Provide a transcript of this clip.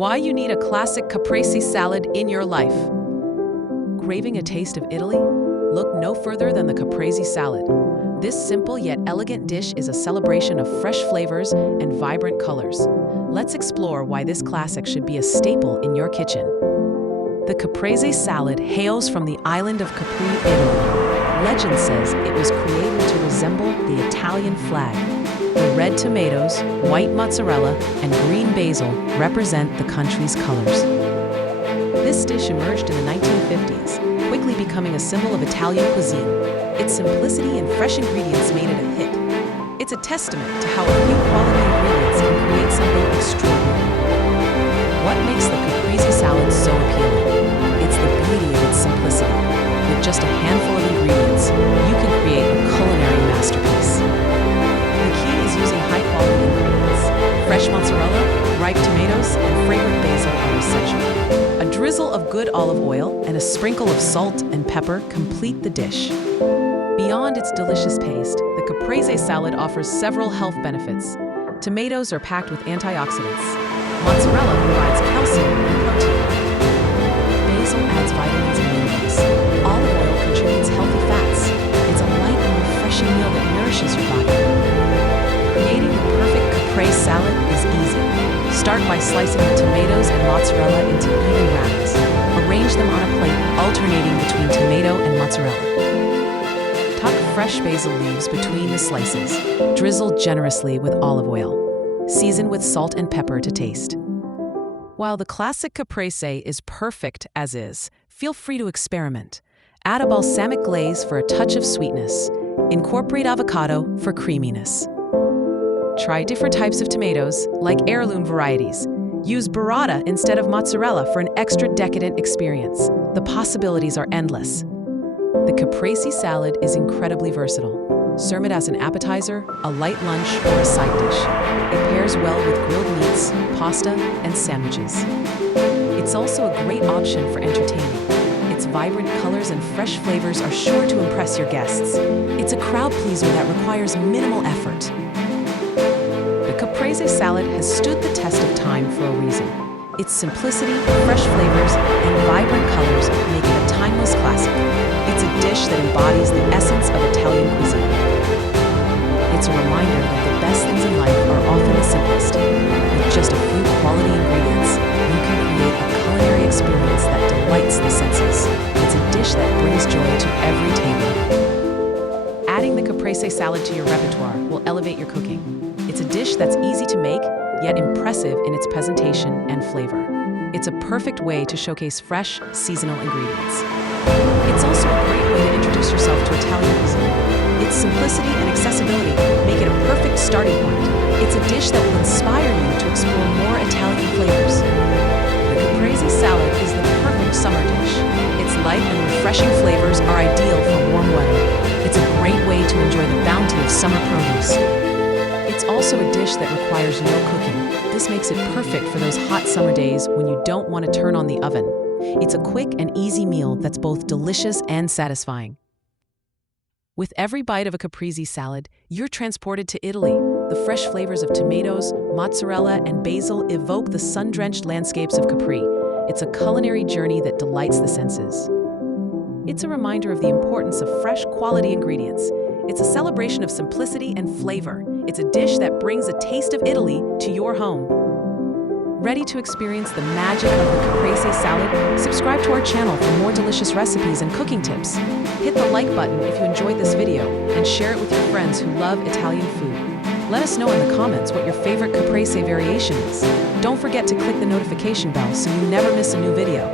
Why you need a classic caprese salad in your life. Craving a taste of Italy? Look no further than the caprese salad. This simple yet elegant dish is a celebration of fresh flavors and vibrant colors. Let's explore why this classic should be a staple in your kitchen. The caprese salad hails from the island of Capri, Italy. Legend says it was created to resemble the Italian flag. The red tomatoes, white mozzarella, and green basil represent the country's colors. This dish emerged in the 1950s, quickly becoming a symbol of Italian cuisine. Its simplicity and fresh ingredients made it a hit. It's a testament to how a few quality ingredients can create something extraordinary. What makes the caprese salad so appealing? It's the beauty of its simplicity. With just a handful of ingredients, you can create a culinary masterpiece. The key is using high-quality ingredients. Fresh mozzarella, ripe tomatoes, and fragrant basil are essential. A drizzle of good olive oil and a sprinkle of salt and pepper complete the dish. Beyond its delicious taste, the caprese salad offers several health benefits. Tomatoes are packed with antioxidants. Mozzarella provides calcium and protein. Basil adds vitamins and minerals. Olive oil contributes healthy fats. It's a light and refreshing meal that nourishes your body. Creating the perfect caprese salad is easy. Start by slicing the tomatoes and mozzarella into even rounds. Arrange them on a plate, alternating between tomato and mozzarella. Tuck fresh basil leaves between the slices. Drizzle generously with olive oil. Season with salt and pepper to taste. While the classic caprese is perfect as is, feel free to experiment. Add a balsamic glaze for a touch of sweetness. Incorporate avocado for creaminess. Try different types of tomatoes, like heirloom varieties. Use burrata instead of mozzarella for an extra decadent experience. The possibilities are endless. The caprese salad is incredibly versatile. Serve it as an appetizer, a light lunch, or a side dish. It pairs well with grilled meats, pasta, and sandwiches. It's also a great option for entertaining. Its vibrant colors and fresh flavors are sure to impress your guests. It's a crowd pleaser that requires minimal effort. The caprese salad has stood the test of time for a reason. Its simplicity, fresh flavors, and vibrant colors make it a timeless classic. It's a dish that embodies the essence of Italian cuisine. It's a reminder that the best things in life are often the simplest. With just a few quality ingredients, you can create a culinary experience that delights the senses. It's a dish that brings joy to every table. Adding the caprese salad to your repertoire will elevate your cooking. It's a dish that's easy to make, yet impressive in its presentation and flavor. It's a perfect way to showcase fresh, seasonal ingredients. It's also a great way to introduce yourself to Italian cuisine. Its simplicity and accessibility make it a perfect starting point. It's a dish that will inspire you to explore more Italian flavors. The caprese salad is the perfect summer dish. Its light and refreshing flavors are ideal for warm weather. It's a great way to enjoy the bounty of summer produce. It's also a dish that requires no cooking. This makes it perfect for those hot summer days when you don't want to turn on the oven. It's a quick and easy meal that's both delicious and satisfying. With every bite of a caprese salad, you're transported to Italy. The fresh flavors of tomatoes, mozzarella, and basil evoke the sun-drenched landscapes of Capri. It's a culinary journey that delights the senses. It's a reminder of the importance of fresh, quality ingredients. It's a celebration of simplicity and flavor. It's a dish that brings a taste of Italy to your home. Ready to experience the magic of the caprese salad? Subscribe to our channel for more delicious recipes and cooking tips. Hit the like button if you enjoyed this video and share it with your friends who love Italian food. Let us know in the comments what your favorite caprese variation is. Don't forget to click the notification bell so you never miss a new video.